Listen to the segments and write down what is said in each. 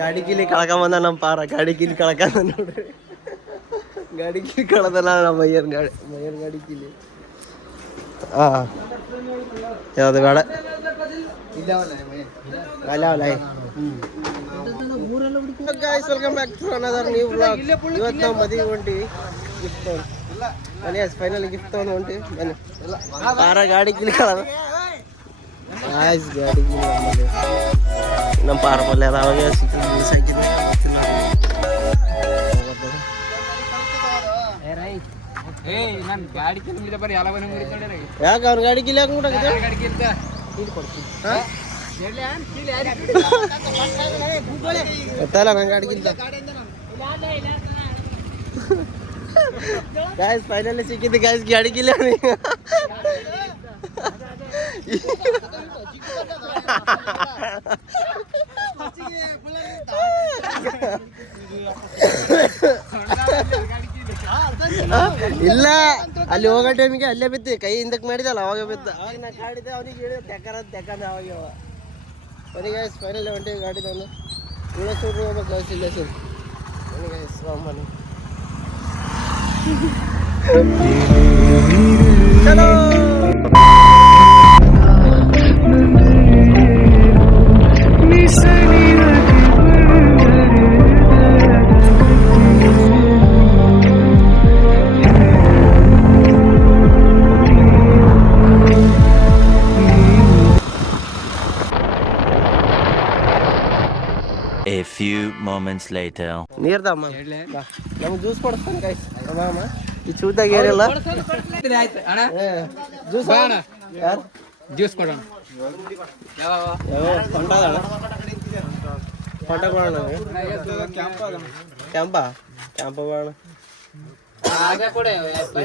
ಗಾಡಿ ಕೀಲಿ ಕಳ್ಕೊಂಬಂದ ನಮ್ಮ ಪಾರ ಗಾಡಿ ಕೀಲಿ ಕಳ್ಕೊಂಡ ನೋಡ್ರಿ ಗಾಡಿ ಕೀಲಿ ಕಳ್ದಲ್ಲ ನಮ್ಮ ಮಯ್ಯನ್ ಗಾಡಿ ಕೀಲಿ ಯಾವ್ದು ಬೇಡ welcome back to another new vlog. ಇವತ್ತು ನಾವು ಮದುವೆ ಹೊಂಟಿವಿ. ಗಿಫ್ಟ್ ತಗೊಂಡು ಫೈನಲ್ ಗಿಫ್ಟ್ ತಗೊಂಡು ಹೊಂಟಿವಿ. ಬನ್ನಿ ಪಾರ ಗಾಡಿ ಕೀಲಿ ಕಳದ ಗಾಡಿ ಕೀಲಿ ನಮ್ಮ ಪಾರ ಪಲ್ಯ ಅವಾಗ ಸಾಕಿದ್ದೆ ಯಾಕೆ ಅವ್ನ ಗಾಡಿ ಕೀಲಿ ಹಾಕ್ಬಿಟ್ಟಾಗ ಗೊತ್ತಲ್ಲ ನಂಗೆ ಗಾಡಿ ಗಾಯ್ಸ್ ಫೈನಲಿ ಸಿಕ್ಕಿದ್ದು ಗಾಯ್ಸ್ ಗಾಡಿ ಕಿಲ್ಲ ಇಲ್ಲ ಅಲ್ಲಿ ಹೋಗೋ ಟೈಮಿಗೆ ಅಲ್ಲೇ ಬಿತ್ತು ಕೈ ಹಿಂದಕ್ಕೆ ಮಾಡಿದಲ್ಲ ಅವಾಗ ಬಿತ್ತು ಅವಾಗ ನಾ ಕಾಡಿದ್ದೆ ಅವನಿಗೆ ಹೇಳಿದೆ ತೆಕ್ಕಂದ ಅವಾಗ ಅವನಿಗೆ ಗಾಯ್ಸ್ ಫೈನಲಿ ಹೊಂಟಿವಿ ಗಾಡಿ ತಂದು ಉಳಸೂರು ಹೋಗ್ಬೇಕು ಗಾಯ್ಸ್ ಇಲ್ಲ ಸರ್ ನನಗೆ ಗಾಯ್ಸ್ ಚಲೋ A few moments later. ನೀರ್ದಮ್ಮ ನಮ್ಗೆ ಜ್ಯೂಸ್ ಕೊಡಿಸ್ತಾನೆ ಗೈಸ್ ಅಮ್ಮ ಈ ಚೂತಾಗ ಏನಿಲ್ಲ ಜ್ಯೂಸ್ ಯಾರು ಜ್ಯೂಸ್ ಕೊಡೋಣ ಫೋಟೋ ಕೊಡೋಣ ಕ್ಯಾಂಪ ಬೇಡ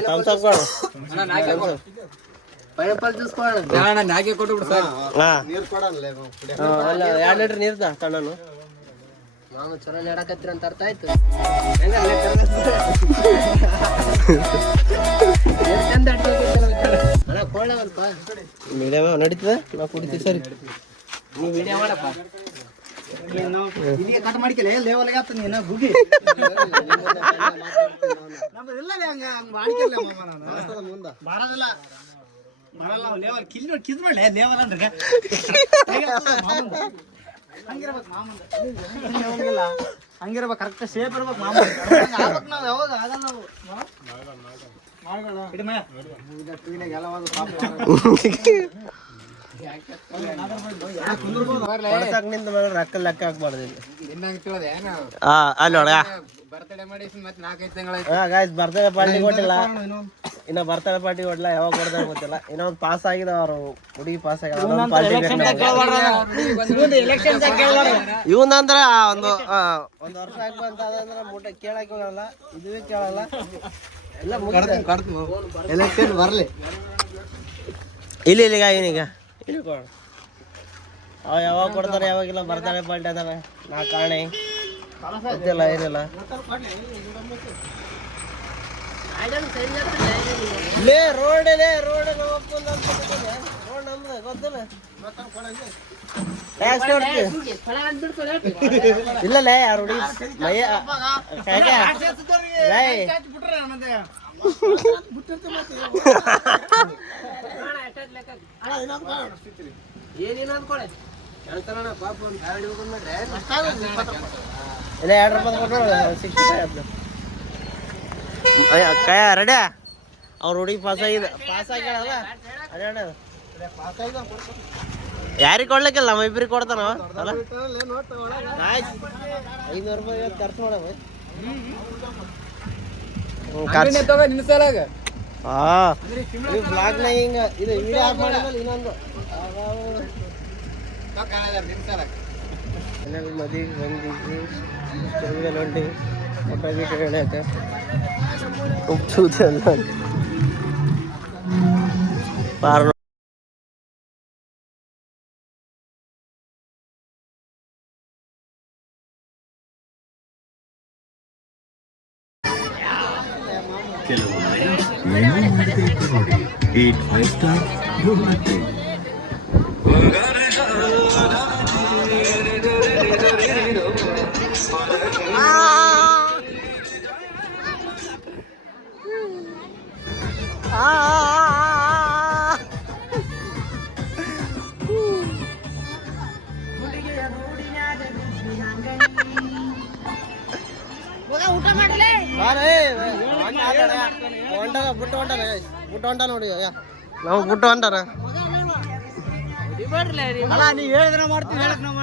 ಥಮ್ಸ್ ಅಪ್ ಕೊಡು ಪೈನಾಪಲ್ ಜ್ಯೂಸ್ ಕೊಡೋಣ ನಾಗೆ ಕೊಟ್ಟು ಬಿಡು ಸರ್ ಅಲ್ಲ 2 ಲೀಟರ್ ನೀರ್ದ ತಣ್ಣನು ನಾನು ಚಲೋ ನಡಕತ್ತೀರ ಅಂತ ಅರ್ಥ ಆಯ್ತು ಮೀಡಿಯಮ್ ನಡೀತದ ನಾವು ಕುಡಿತೀವಿ ಸರಿ ನೀವು ವಿಡಿಯೋ ಮಾಡಪ್ಪ ಕಟ್ ಮಾಡಿಕಲ್ಲ ಲೇವಲ್ಗೆ ಆಗ್ತದೆ ನೀನು ಗುಗಿ ನಮ್ಮದಿಲ್ಲ ಹಂಗ ಮಾಡಿಕಲ್ಲ ಮುಂದೆ ಮಾಡೋದಿಲ್ಲ ಮಾಡಲ್ಲ ಲೇವಲ್ ಕಿಲ್ ನೋಡಿ ಕಿದ್ ಮಾಡಲೆ ಲೇವಲ್ ಅಂದ್ರೆ ಹಂಗಿರ್ಬೇಕು ಮಾಮಂದ ಹಂಗಿರ್ಬೇಕು ಕರೆಕ್ಟ್ ಶೇಪ್ ಇರ್ಬೇಕು ಮಾಮಂದ ಆಗ್ಬೇಕು ನಾವು ಯಾವಾಗ ಆಗಲ್ಲ ನಾವು ರೊಕ್ಕ ಲೆಕ್ಕ ಹಾಕ್ಬಾರ್ದು ಬರ್ತಡೇ ಪಾರ್ಟಿ ಕೊಟ್ಟಿಲ್ಲ ಇನ್ನ ಬರ್ತಡೇ ಪಾರ್ಟಿ ಕೊಟ್ಟಿಲ್ಲ ಯಾವಾಗ ಕೊಡ್ತಾರೆ ಗೊತ್ತಿಲ್ಲ ಇನ್ನೊಂದು ಪಾಸ್ ಆಗಿದೆ ಅವರು ಹುಡುಗಿ ಪಾಸ್ ಆಗಿದೆ ಇವಂದ್ರ ಒಂದು ವರ್ಷ ಆಗ್ಬಂತ ಅದಂದ್ರೆ ಮೂಟ ಕೇಳಕ್ ಹೋಗಲ್ಲ ಇದುವೇ ಕೇಳಲ್ಲ ಎಲ್ಲ ಎಲೆಕ್ಷನ್ ಬರ್ಲಿ ಇಲ್ಲಿಗ ಏನೀಗ ಇಲ್ಲಿ ಕೊಡ ಅವ ಯಾವಾಗ ಕೊಡ್ತಾರೆ ಯಾವಾಗಿಲ್ಲ ಬರ್ತಡೇ ಪಾರ್ಟಿ ಅದಾನ ನಾ ಕಾಣೆ ಗೊತ್ತಿಲ್ಲ ಏನಿಲ್ಲ ಲೇ ರೋಡ್ ರೋಡ್ ನಮ್ದು ಗೊತ್ತಿಲ್ಲ ಟ್ಯಾಕ್ಸ್ ಇಲ್ಲಲೇ ಯಾರು ಹುಡುಗಿ ಮಯ್ಯ ಇಲ್ಲ 2 ರೂಪಾಯಿ ಕೊಟ್ಟರು 65 ಕಯ ರೆಡ್ಯಾ ಅವ್ರ ಹುಡುಗಿ ಪಾಸ್ ಆಗ್ಯಾಳಲ್ಲ ಅದೇ ಯಾರಿಗೆ ಕೊಡ್ಲಿಕ್ಕಿಲ್ಲ ನಮ್ಮ ಇಬ್ಬರಿಗೆ ಕೊಡ್ತಾನವ ಅಲ್ಲ 500 ರೂಪಾಯಿ ಖರ್ಚು ಮಾಡವ ಬ್ಲಾಗ್ನಾಗ ಹಿಂಗ ಇದು ವಿಡಿಯೋ ಆಫ್ ಮಾಡಿದ್ಮೇಲೆ ಇನ್ನೊಂದು ಮದುವೆಗೆ ಬಂದಿದ್ವಿ ಹೊಂಟಿವಿ ಫೋಟೋ ಗೀಟೋ ಹೇಳ್ಯಾಕ ಪಾರ Eat 5 star, do nothing. ಹೊಂಟಾರ ಬಿಟ್ಟು ಹೊಂಟ ನೋಡಿ ನಾವು ಬಿಟ್ಟು ಹೊಂಟಾರ ನೀ ಹೇಳಿದ್ರೆ ಮಾಡ್ತೀವಿ ಹೇಳಕ್ ನಾವು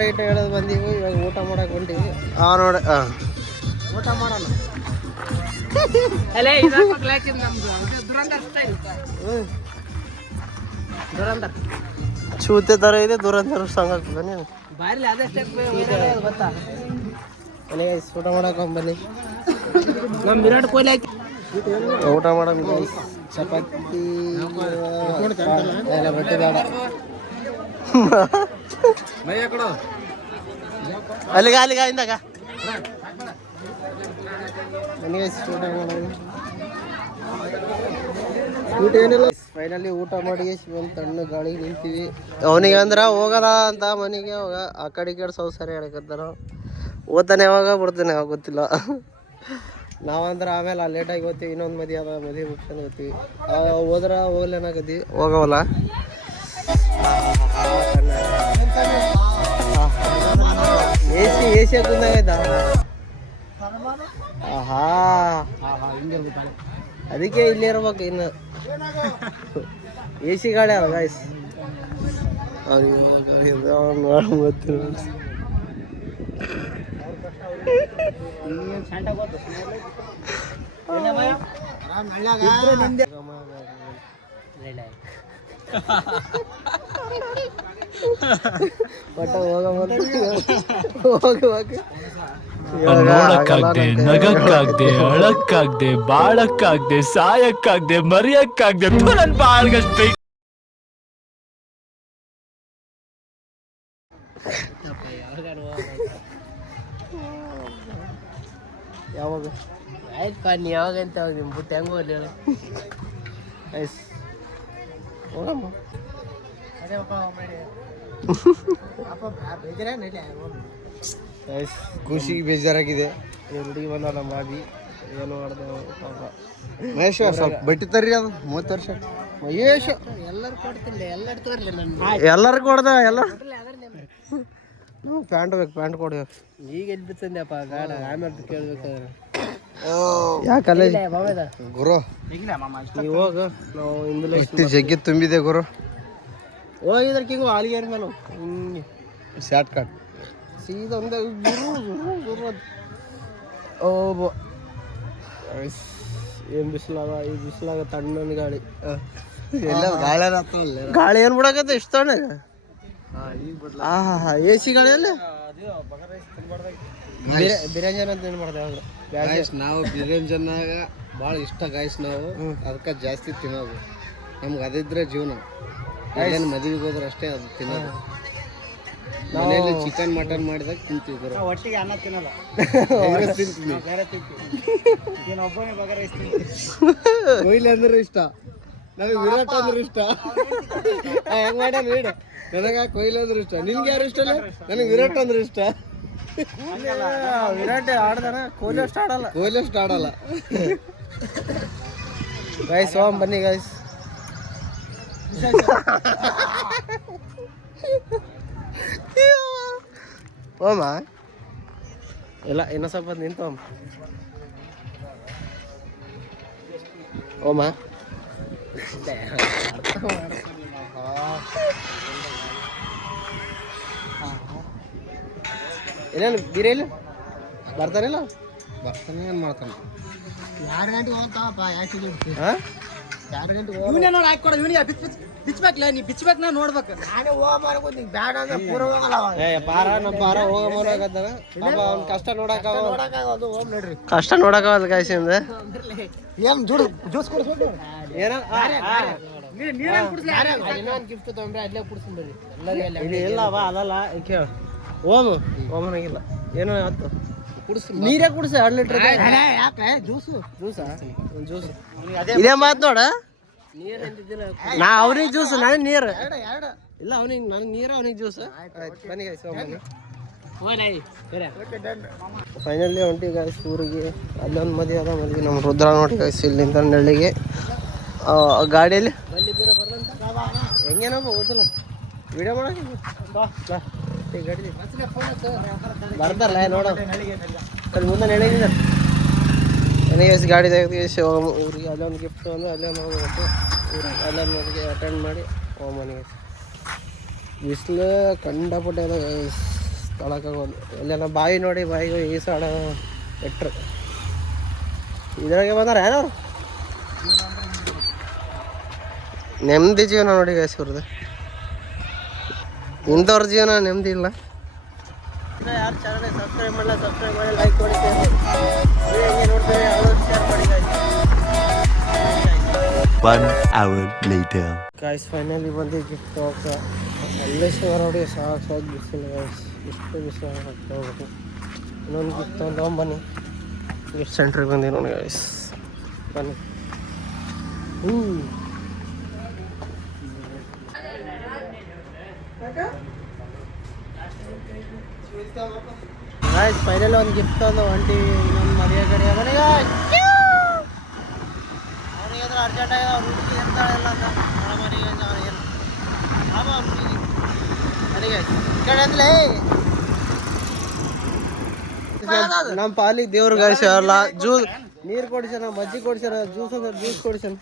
ರೈಟ್ ಹೇಳೋದು ಬಂದೀವಿ ಇವಾಗ ಊಟ ಮಾಡಕ್ ಹೊಂಟೀವಿ ನೋಡಿ ಊಟ ಮಾಡೋಣ ಚೂತೆ ತರ ಇದೆ ದುರಂತರ ಸಾಂಗ್ ಆಗ್ತದೆ ನೀವು ಬಾರಿ ಅದಷ್ಟೇ ಗೊತ್ತಾ ಮನೆಗೆ ಊಟ ಮಾಡಕ್ ಬನ್ನಿ ನಮ್ ವಿರಾಟ್ ಕೊಹ್ಲಿ ಹಾಕಿ ಊಟ ಮಾಡಕ್ ಚಪಾತಿ ಎಲ್ಲ ರೊಟ್ಟಿ ಬೇಡ ಅಲ್ಲಿಗ ಇಂದಾಗ ಮನೆಗೆ ಊಟ ಮಾಡೋದು ಊಟ ಏನಿಲ್ಲ ಫೈನಲಿ ಊಟ ಮಾಡಿ ಒಂದು ತಣ್ಣ ಗಾಳಿ ನಿಂತೀವಿ ಅವನಿಗೆ ಅಂದ್ರೆ ಹೋಗಲ್ಲ ಅಂತ ಮನೆಗೆ ಹೋಗ ಆ ಕಡೆ ಈ ಕಡೆ ಸರಿ ಹೇಳಕತ್ತಾರ ಓದ್ತಾನೆ ಯಾವಾಗ ಬಿಡ್ತಾನೆ ಯಾವಾಗ ಗೊತ್ತಿಲ್ಲ ನಾವಂದ್ರೆ ಆಮೇಲೆ ಲೇಟಾಗಿ ಹೋಗ್ತೀವಿ ಇನ್ನೊಂದು ಮದುವೆ ಅದ ಮದುವೆ ಮುಗಿಸ್ಕೊಂಡು ಹೋಗ್ತೀವಿ ಹೋದ್ರೆ ಹೋಗ್ಲೇನಾಗತ್ತಿ ಹೋಗವಲ್ಲ ಎ ಸಿ ಕುಂದಾಗೈತಾ ಆಹಾ ಅದಕ್ಕೆ ಇಲ್ಲಿ ಇರ್ಬೇಕು ಇನ್ನು ಎ ಸಿ ಗಾಡಿ ಅಲ್ಲ ಗಾಯ್ಸ್ ಒಟ್ಟ ಹೋಗಬೇಕು ನೋಡಕ್ಕಾಗ್ದೆ ನಗಕ್ಕಾಗ್ದೆ ಅಳಕ್ಕಾಗ್ದೆ ಬಾಳಕ್ಕಾಗ್ದೆ ಸಾಯಕ್ಕಾಗ್ದೆ ಮರಿಯಕ್ಕಾಗ್ದೆ ನನ್ ಬಾಳ್ಗಷ್ಟೇ ಯಾವಾಗ ಆಯ್ತಪ್ಪ ನೀ ಯಾವಾಗ ಅಂತ ನಿಮ್ಮ ಬುಟ್ಟು ಹೆಂಗೆ ಹೋಗ್ಲಿ ಐಸ್ ಹೋಗಮ್ಮ ಅದೇ ಐಸ್ ಖುಷಿಗೆ ಬೇಜಾರಾಗಿದೆ ಹುಡುಗಿ ಬಂದ ನಮ್ಮ ಬಾಬಿ ಏನು ಮಾಡ್ದೆ ಪಾಪ ಮಹೇಶ್ ಸ್ವಲ್ಪ ಬಟ್ಟೆ ತರ್ರಿ ಅದು 30 ವರ್ಷ ಮಹೇಶ್ ಎಲ್ಲರೂ ಕೊಡ್ತಿಲ್ಲ ಎಲ್ಲರೂ ತೋರ್ಲಿ ನನ್ನ ಎಲ್ಲರಿಗೂ ಕೊಡ್ದ ಎಲ್ಲ ಪ್ಯಾಂಟ್ ಬೇಕು ಪ್ಯಾಂಟ್ ಕೊಡ್ಬೇಕು ಈಗ ಎಲ್ಲಿ ಬಿತ್ತಂದ್ಯಪ್ಪ ಗಾಡ ಆಮೇಲೆ ಕೇಳ್ಬೇಕಾದ್ರೆ ಯಾಕಲ್ಲ ಬಾಬಾದ ಗುರು ನೀವು ಹೋಗ ನಾವು ಇಂದು ಜಗ್ಗಿ ತುಂಬಿದೆ ಗುರು ಹೋಗಿದ್ರೆ ಹಿಂಗು ಆಲಿಗೇರಿ ಮೇಲೆ ಹಿಂಗೆ ಶಾರ್ಟ್ ಕಟ್ ಸೀದಾ ಒಂದೇ ಓ ಏನು ಬಿಸಿಲಾಗ ಈ ಬಿಸಿಲಾಗ ತಣ್ಣನ ಗಾಳಿ ಗಾಳಿ ಏನು ಬಿಡಕತ್ತೆ ಇಷ್ಟ ತಣ್ಣಗ ಎ ಸಿ ಗಾಳಿಯಲ್ಲಿ ಬಿರಿಯಾನಿ ಅಂತ ಏನು ಮಾಡ್ದೆ ಗಾಯ್ಸ್ ನಾವು ಬಿರಿಯಾನಿನಾಗ ಭಾಳ ಇಷ್ಟ ಗಾಯ್ಸ್ ನಾವು ಅದಕ್ಕೆ ಜಾಸ್ತಿ ತಿನ್ನೋದು ನಮ್ಗೆ ಅದಿದ್ರೆ ಜೀವನ ಏನು ಮದುವೆಗೆ ಹೋದ್ರೆ ಅಷ್ಟೇ ಅದು ತಿನ್ನೋದು ಮನೆಯಲ್ಲಿ ಚಿಕನ್ ಮಟನ್ ಮಾಡಿದಾಗ ತಿಂತೀವಿ ಗುರು ಒಟ್ಟಿಗೆ ಅನ್ನ ತಿನ್ನಲ್ಲ ತಿಂತೀನಿ ಬೇರೆ ತಿಂತೀನಿ ಒಬ್ಬನೇ ಬಗರ ಕೊಹ್ಲಿ ಅಂದ್ರೆ ಇಷ್ಟ ನನಗೆ ವಿರಾಟ್ ಅಂದ್ರೆ ಇಷ್ಟ ಹೆಂಗ್ ಮಾಡ್ಯಾನ ನೋಡು ನನಗೆ ಕೊಹ್ಲಿ ಅಂದ್ರೆ ಇಷ್ಟ ನಿನ್ಗೆ ಯಾರು ಇಷ್ಟ ಅಲ್ಲ ನನಗೆ ವಿರಾಟ್ ಅಂದ್ರೆ ಇಷ್ಟ ವಿರಾಟ್ ಆಡ್ದಾನ ಕೊಹ್ಲಿ ಅಷ್ಟು ಆಡಲ್ಲ ಕೊಹ್ಲಿ ಅಷ್ಟು ಆಡಲ್ಲ ಗೈಸ್ ಹೋಮ್ ಬನ್ನಿ ಗೈಸ್ ಹೋಮ ಇಲ್ಲ ಇನ್ನೂ ಸ್ವಲ್ಪ ನಿಂತು ಹೋಮ ಏನೇನು ಬಿರಿಯಾನಿ ಬರ್ತಾನಿಲ್ಲ ಬರ್ತಾನೆ ಏನು ಮಾಡ್ತಾನೆ 2 ಗಂಟೆಗೆ ಹೋಗ್ತಾವಪ್ಪ ಯಾಕೆ ಹಾಂ 2 ಗಂಟೆಗೆ ಇವನೇ ನೋಡಿ ಹಾಕೊಡ ಇವನಿಗೆ ಬಿಚ್ಚಬೇಕಲ್ಲ ನೀ ಬಿಚ್ಚಬೇಕು ನಾ ನೋಡ್ಬೇಕು ನಾನೇ ಹೋಗ್ಬಾರ್ದು ಬ್ಯಾಡ ಅಂದ್ರೆ ಪೂರ ಹೋಗಲ್ಲ ಪಾರ ನಮ್ಮ ಪಾರ ಹೋಗತ್ತಾನ ಪಾಪ ಅವ್ನ ಕಷ್ಟ ನೋಡಕ್ಕಾಗಲ್ಲ ಹೋಮ್ ನೋಡ್ರಿ ಕಷ್ಟ ನೋಡಕ್ಕಾಗಲ್ಲ ಕಾಯ್ಸಿಂದ ಏನು ಜ್ಯೂಸ್ ಕೊಡಿಸ್ಬೇಕು ಏನೋ ಇನ್ನೊಂದು ಗಿಫ್ಟ್ ತೊಗೊಂಡ್ರೆ ಅಲ್ಲೇ ಕುಡಿಸ್ತೀನಿ ಬರ್ರಿ ಇಲ್ಲಿ ಇಲ್ಲ ಬಾ ಅದಲ್ಲ ಕೇಳ ಓಮನಾಗಿಲ್ಲ ಏನೋ ಆಯ್ತು ಕುಡಿಸ್ತೀನಿ ನೀರೇ ಕುಡಿಸಿ 2 ಲೀಟ್ರ್ ಯಾಕೆ ಜ್ಯೂಸು ಜ್ಯೂಸಾ ಒಂದು ಜ್ಯೂಸ್ ಇದೇ ಮಾತು ನೋಡ ನಾ ಅವ್ನಿಗೆ ಜ್ಯೂಸ್ ನನಗೆ ನೀರು ಇಲ್ಲ ಅವನಿಗೆ ನನಗೆ ನೀರು ಅವನಿಗೆ ಜ್ಯೂಸ್ ಆಯ್ತು ಬನ್ನಿ ಗಾಯ್ಸ್ ಫೈನಲಿ ಹೊಂಟಿ ಗಾಯ್ಸ್ ಊರಿಗೆ ಅಲ್ಲೊಂದು ಮದುವೆ ಅದ ಮದುವೆ ನಮ್ಮ ರುದ್ರ ನೋಡಿ ಗಾಯ್ಸ್ ಇಲ್ಲಿಂದ ನೆಳ್ಳಿಗೆ ಗಾಡಿಯಲ್ಲಿ ಹೆಂಗೇನಪ್ಪ ಗೊತ್ತಿಲ್ಲ ವಿಡಿಯೋ ಮಾಡೋಕೆ ಗಾಡಿ ಬರ್ತಾರಲ್ಲ ನೋಡೋ ಅಲ್ಲಿ ಮುಂದೆ ಹೇಳಿದ್ದೀನಿ ನನಗೆ ಎಷ್ಟು ಗಾಡಿ ತೆಗೆದು ಊರಿಗೆ ಅಲ್ಲೊಂದು ಗಿಫ್ಟ್ ಒಂದು ಅಲ್ಲೊಂದು ಹೋಗ್ಬೇಕು ಊರಿಗೆ ಅಲ್ಲೊಂದು ಅಟೆಂಡ್ ಮಾಡಿ ಮನೆಗೆ ಬಿಸಿಲು ಕಂಡಪಟ್ಟೆ ಅದ ತೊಳಕಾಗೋದು ಎಲ್ಲೆಲ್ಲ ಬಾವಿ ನೋಡಿ ಬಾವಿಗೆ ಈಸಾಡ ಎಟ್ರು ಇದ್ರಾಗೆ ಬಂದಾರ ಯಾರವ್ರು ನೆಮ್ಮದಿ ಜೀವನ ನೋಡಿ ಗಾಯ್ಸ್ರದ್ದು ಇಂಥವ್ರ ಜೀವನ ನೆಮ್ಮದಿ ಇಲ್ಲ ಯಾರು ಚಾನಲ್ ಸಬ್ಸ್ಕ್ರೈಬ್ ಮಾಡಿ ಲೈಕ್ ಮಾಡಿ ಹೆಂಗೆ ನೋಡ್ತಾರೆ ಅವರು ಶೇರ್ ಮಾಡಿ ಗಾಯ್ಸ್ ಫೈನಲಿ ಬಂದು ಗಿಫ್ಟ್ ತಗೋಕ ಅಲ್ಲೇ ಹೊರಡಿ ಸಾಕು ಬಿಸಿಲು ಗಾಯ್ಸ್ ಇಷ್ಟು ಬಿಸಿಲು ಹೋಗ್ಬೇಕು ಇನ್ನೊಂದು ಗಿಫ್ಟ್ ತೊಗೊಂಬನ್ನಿ ಗಿಫ್ಟ್ ಸೆಂಟ್ರಿಗೆ ಬಂದಿ ನೋಡಿ ಗಾಯ್ಸ್ ಬನ್ನಿ ಗಾಯ್ಸ್ ಫೈನಲ್ ಒಂದು ಗಿಫ್ಟ್ ಒಂದು ಒಂಟಿ ಇನ್ನೊಂದು ಮದುವೆ ಕಡೆ ಮನೆಗೆ ಅವನಿಗೆ ಅಂದ್ರೆ ಅರ್ಜೆಂಟ್ ಆಗಿದೆ ಅವ್ರ ಹುಡುಗಿ ಇರ್ತಾಳೆ ಇಲ್ಲ ಅಂತ ಮನೆಗೆ ನನಗೆ ಈ ಕಡೆ ಅಂತಲೇ ನಮ್ಮ ಪಾಲಿಗೆ ದೇವ್ರ ಗಳಿಸ್ಯಾರಲ್ಲ ಜ್ಯೂಸ್ ನೀರು ಕೊಡಿಸ್ಯಾರ ಮಜ್ಜಿಗೆ ಕೊಡಿಸ್ಯಾರ ಜ್ಯೂಸ್ ಅಂದ್ರೆ ಜ್ಯೂಸ್ ಕೊಡಿಸ್ಯಾನ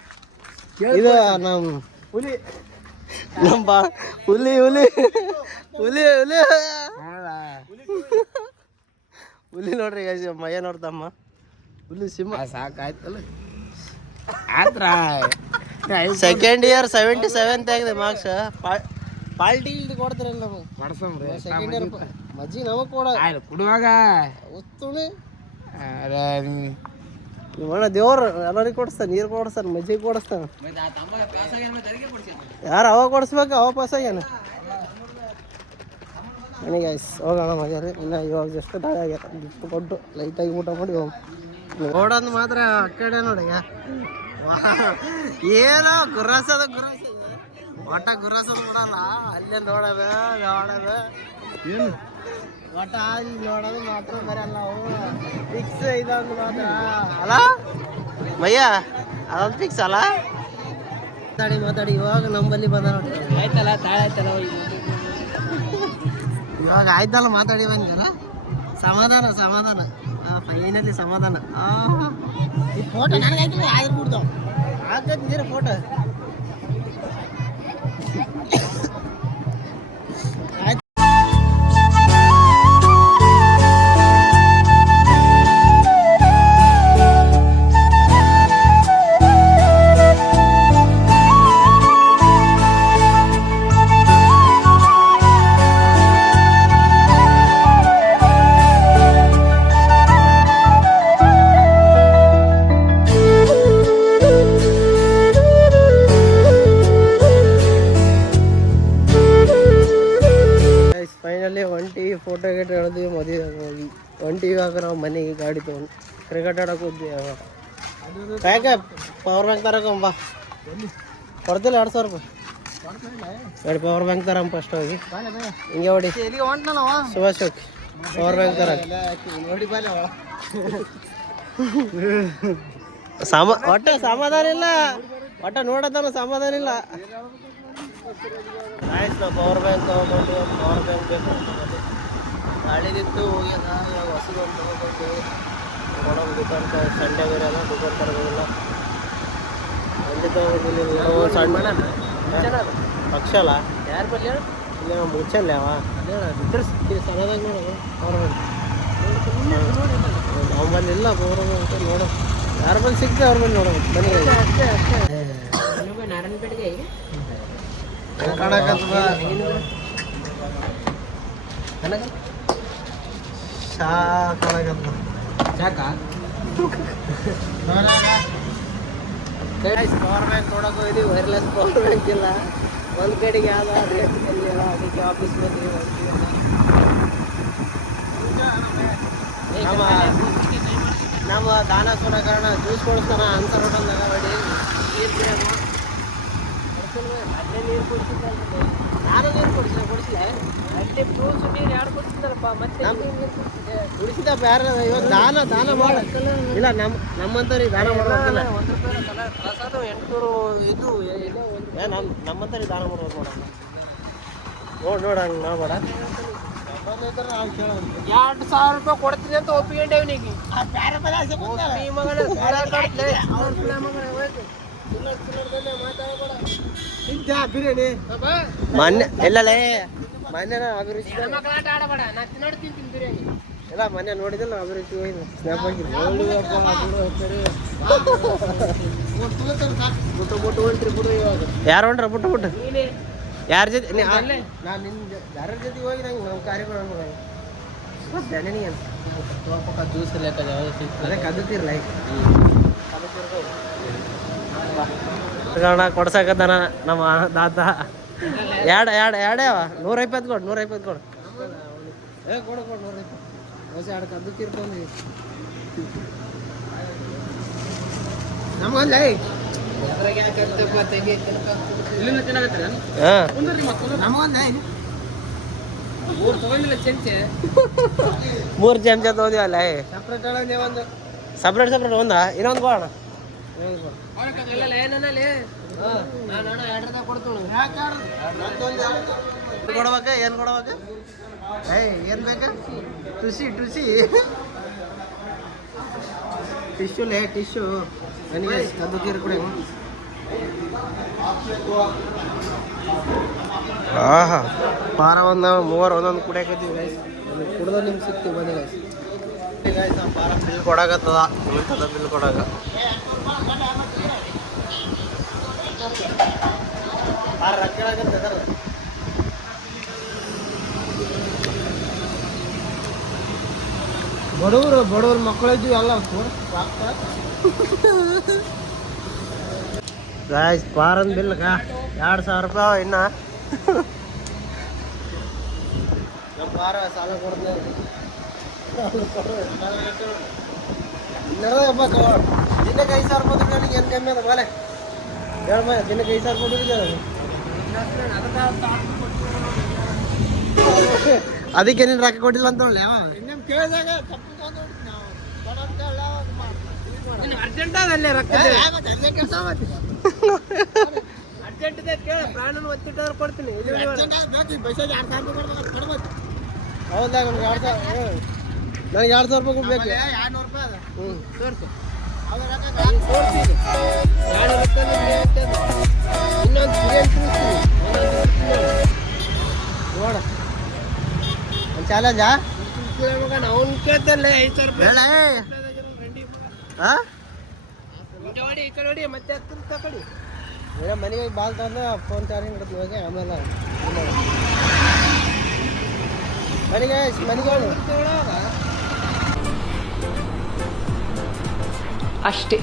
ಇದು ನಮ್ಮ ಹುಲಿ ನಮ್ಮ ಹುಲಿ ಹುಲಿ ಹುಲಿ ಹುಲಿ ಹುಲಿ ನೋಡ್ರಿ ಮಯ್ಯನವ್ರ ತಮ್ಮ ಹುಲಿ ಸಿಂಹ ಸಾಕಾಯ್ತಲ್ಲ ಸೆಕೆಂಡ್ ಇಯರ್ 77 ಆಗಿದೆ ಮಾರ್ಕ್ಸ್ ಪಾಲ್ಟಿ ಇಲ್ಲಿ ಕೊಡ್ತಾರಲ್ಲ ನಮಗೆ ಮಾಡ್ಸಮ್ರಿ ಸೆಕೆಂಡ್ ಇಯರ್ ಮಜ್ಜಿ ನಮಗೆ ಕೊಡ ಕೊಡುವಾಗ ಉತ್ತುಣಿ ಇವಣ್ಣ ದೇವ್ರು ಎಲ್ಲರಿಗೆ ಕೊಡಿಸ್ತಾನೆ ನೀರು ಕೊಡಿಸ್ತಾನೆ ಮಜ್ಜಿಗೆ ಕೊಡಿಸ್ತಾನೆ ಯಾರು ಅವಾಗ ಕೊಡಿಸ್ಬೇಕು ಅವಾಗ ಪಾಸ್ ಆಗ್ಯಾನ ನನಗೆ ಹೋಗೋಣ ಮಜಾರಿ ಇನ್ನು ಇವಾಗ ಜಸ್ಟ್ ದಾಳಿ ಆಗ್ಯಾರ ಗಿಫ್ಟ್ ಕೊಟ್ಟು ಲೈಟಾಗಿ ಊಟ ಮಾಡಿ ಓಡೋದು ಮಾತ್ರ ಆ ಕಡೆ ನೋಡಿ ಏನೋ ಗುರ್ರಾಸದ ಒಟ್ಟ ಗುರ್ರಾಸದ ನೋಡಲ್ಲ ಅಲ್ಲೇ ನೋಡೋದು ಏನು ಒಟ್ಟ ಇಲ್ಲಿ ನೋಡೋದು ಮಾತ್ರ ಬರಲ್ಲ ನಾವು ಫಿಕ್ಸ್ ಇದೊಂದು ಮಾತ್ರ ಅಲ್ಲ ಭಯ್ಯ ಅದೊಂದು ಫಿಕ್ಸ್ ಅಲ್ಲ ಮಾತಾಡಿ ಇವಾಗ ನಂಬಲ್ಲಿ ಬಂದ ನೋಡಿ ಆಯ್ತಲ್ಲ ತಾಳೆ ಆಯ್ತಲ್ಲ ಇವಾಗ ಆಯ್ತಲ್ಲ ಮಾತಾಡಿ ಬಂದಲ್ಲ ಸಮಾಧಾನ ಫೈನಲಿ ಸಮಾಧಾನ ಈ ಫೋಟೋ ನನಗೆ ಆಯ್ತು ಆದ್ರೆ ಬಿಡ್ತಾವ ಹಾಕಂತೀರ ಫೋಟೋ ಫೋಟೋ ಗಿಟ ಹೇಳಿದ್ವಿ ಮದುವೆ ಹೋಗಿ ಒಂಟಿ ಇವಾಗ ನಾವು ಮನೆಗೆ ಗಾಡಿ ತೊಗೊಂಡು ಕ್ರಿಕೆಟ್ ಆಡೋಕೆ ಹೋದ್ವಿ ಯಾಕೆ ಪವರ್ ಬ್ಯಾಂಕ್ ತರಕೊಂಬ ಕೊಡ್ತಿಲ್ಲ 2,000 ರೂಪಾಯಿ ಗಾಡಿ ಪವರ್ ಬ್ಯಾಂಕ್ ತರಮ್ಮ ಫಸ್ಟ್ ಹೋಗಿ ಹಿಂಗೆ ಹೊಡಿ ಸುಭಾಷ್ ಹೋಗಿ ಪವರ್ ಬ್ಯಾಂಕ್ ತರ ಒಟ್ಟ ಸಮಾಧಾನ ಇಲ್ಲ ಒಟ್ಟ ನೋಡೋದನ್ನು ಸಮಾಧಾನ ಇಲ್ಲ ಆಯ್ತು ಪವರ್ ಬ್ಯಾಂಕ್ ತೊಗೊಂಡು ಪವರ್ ಬ್ಯಾಂಕ್ ಬೇಕು ಗಾಳಿದಿತ್ತು ಹೋಗ್ಯದ ಇವಾಗ ಹೊಸದೊಂದು ತೊಗೊಂಡು ನೋಡೋದು ದುಕಾನ್ ಸಂಡೇ ಬೇರೆ ಅಲ್ಲ ದುಕಾನ್ ತರೋದಿಲ್ಲ ಅಲ್ಲಿ ತೊಗೊಂಡು ಸಣ್ಣ ಪಕ್ಷ ಅಲ್ಲ ಯಾರು ಬರಲಿ ಇಲ್ಲ ನಾವು ಮುಚ್ಚಲ್ಲ ಅವ ಸಣ್ಣದಾಗ ನೋಡೋದು ಪವರ್ ಬ್ಯಾಂಕ್ ಅವ್ನ ಬಲ್ಲಿ ಇಲ್ಲ ಪವರ್ ಬ್ಯಾಂಕ್ ನೋಡೋ ಯಾರ ಬಲ್ಲಿ ಸಿಗ್ತದೆ ಅವ್ರ ಬಲ್ಲಿ ನೋಡೋದು ಬನ್ನಿ ನಾರಾಯಣಪೇಟೆಗೆ ಕಾಣಕತ್ತದ ಚಾ ಕಾಣಕತ್ತದ ಚಾಕ ಪವರ್ ಬ್ಯಾಂಕ್ ನೋಡೋಕೆ ಹೋಗಿದ್ದೀವಿ ವೈರ್ಲೆಸ್ ಪವರ್ ಬ್ಯಾಂಕ್ ಇಲ್ಲ ಒಂದು ಕಡೆಗೆ ಯಾವ್ದು ರೇಟ್ ಇಲ್ಲ ಅದಕ್ಕೆ ಆಫೀಸ್ ಬಂದ್ವಿ ನಮ್ಮ ದಾನ ಸುಡಕರಣ ಜ್ಯೂಸ್ ಕೊಡಿಸ್ತಾನ ಆನ್ಸರ್ ಹೋಟೆಲ್ದಾಗ ಹೊಡಿ ನೀರು ಕುಡಿಸಿದ್ದೆ ನಾನು ನೀರು ಕೊಡಿಸಿಲ್ಲ ಅಲ್ಲಿ ಫ್ರೂಟ್ಸ್ ನೀರು ಯಾರು ಕೊಡಿಸಿದ್ದಾರಪ್ಪ ಮತ್ತೆ ಕುಡಿಸಿದಪ್ಪ ಯಾರು ಇವಾಗ ದಾನ ಮಾಡ ಇಲ್ಲ ನಮ್ಮಂತವ್ರಿಗೆ ದಾನ ಮಾಡೋಲ್ಲ 1 ರೂಪಾಯಿ 800 ಇದು ನಮ್ಮಂತವ್ರಿಗೆ ದಾನ ಮಾಡೋದು ನೋಡೋಣ ನೋಡ ಹಂಗೆ ಮಾಡ್ಬೇಡ. 2,000 ರೂಪಾಯಿ ಕೊಡ್ತೀನಿ ಅಂತ ಒಪ್ಪಿಕೊಂಡೆ ಅವನಿಗೆ. ಬಿರಿಯಾನಿ ಮೊನ್ನೆ ಎಲ್ಲಲೇ ಮೊನ್ನೆ ಅಭಿರುಚಿ ಮಕ್ಕಳಾಟ ಆಡಬೇಡ, ನಾನು ತಿಂತೀನಿ ಬಿರಿಯಾನಿ. ಎಲ್ಲ ಮೊನ್ನೆ ನೋಡಿದಿಲ್ಲ ಅಭಿರುಚಿ ಸ್ನ್ಯಾಪ್ ಹಾಕಿದ್ರು. ಯಾರು ಹೊಂಟ್ರ ಬಿಟ್ಟು ಯಾರ ಜೊತೆ ನಾನು ನಿನ್ನ ಯಾರ ಜೊತೆ ಹೋಗಿ ನಂಗೆ ನಮ್ಮ ಕಾರ್ಯಕ್ರಮ ಮತ್ತೆ ನನಗೇನು ಜ್ಯೂಸ್ ಲೆಕ್ಕ ಅದೇ ಕದುತ್ತಿರಲ್ಲ ಕಾರಣ ಕೊಡ್ಸಕತ್ತಾನ ನಮ್ಮ ತಾತ. ಎರಡೇ ಅವ 150 ಕೊಡು 150 ಕೊಡು. ಕೊಡು 150 ಹೊಸ ಎರಡು ಕದ್ದಕ್ಕಿರ್ತಾನೆ ನಮಗಲ್ಲ. ಮೂರು ಚಮಚ ತಗೊಂಡಿವಲ್ಲ. ಸಪ್ರೇಟ್ ಒಂದ ಇನ್ನೊಂದು ಕೊಡೋಣ. ಕೊಡ್ಬೇಕ ಏನು ಕೊಡ್ಬೇಕ? ಏನು ಬೇಕ? ಟುಸಿ ಟಿಶ್ಯೂಲೇ ಟಿಶ್ಯೂ ನನಗೆ ಕದ್ದು ಕೀರು ಕೂಡ. ಆಹಾ ಪಾರ ಮೂವರು ಒಂದೊಂದು ಕುಡಿಯಾಕತ್ತೀವಿ ಗೈಸ್. ಕುಡ್ದು ನಿಮ್ಗೆ ಸಿಗ್ತೀವಿ ಬನ್ನಿ ಗೈಸ್. ಪಾರ ಬಿಲ್ ಕೊಡಾಕತ್ತದ ಬಿಲ್ ಕೊಡಾಕ. ಪಾರ ರೊಕ್ಕ ಬಡವ್ರು ಮಕ್ಕಳಿದ್ವಿ ಎಲ್ಲ ಗಾಯ್ಸ್. ಪಾರನ್ ಬಿಲ್ 2,000 ರೂಪಾಯಿ ಇನ್ನ ನಮ್ಮ ಪಾರ ಸಾಲ ಕೊಡ್ತೇವೆ. ದಿನಕ್ಕೆ 5,000 ರೂಪಾಯಿ ನನಗೆ ಏನು ಕಮ್ಮಿ ಅದ ಬಾಲೆ ಹೇಳ ದಿನಕ್ಕೆ 5,000 ರೂಪಾಯಿ ದುಡಿದ. ಅದಕ್ಕೆ ನೀನು ರೊಕ್ಕ ಕೊಟ್ಟಿಲ್ಲ ಅಂತ ಹೇಳಿ ಕೇಳಿದಾಗ ಅರ್ಜೆಂಟ್ ಅದಲ್ಲೇ ರೊಕ್ಕ ಅರ್ಜೆಂಟ್ ಇದೆ ಕೇಳ. ಪ್ರಾಣನ ಒತ್ತಿಟ್ಟಾದ್ರೆ ಕೊಡ್ತೀನಿ. ಹೌದಾ ನಮ್ಗೆ 2,000 ನನಗೆ 2,000 ರೂಪಾಯಿ ಕೊಡ್ಬೇಕು. 200 ರೂಪಾಯಿ ಅದ. ತೋರಿಸು. ಇನ್ನೊಂದು ನೋಡ ಒಂದು ಚಾಲೆಂಜಾ ಅವ್ನು ಕೇಳ್ತಲ್ಲ 5,000 ರೂಪಾಯಿ ಹೇಳ. ಹಾಂ ಈ ಕಡೆ ಹೊಡಿ ಮತ್ತೆ 10 ರೂಪಾಯಿ ಕೊಡಿ. ಏನೋ ಮನೆಗೆ ಬಾಲ್ ತಂದು ಫೋನ್ ಚಾರ್ಜಿಂಗ್ ಇಡ್ತೀವಿ ಹೋಗಿ ಆಮೇಲೆ ಮನೆಗೆ ಅಷ್ಟೇ.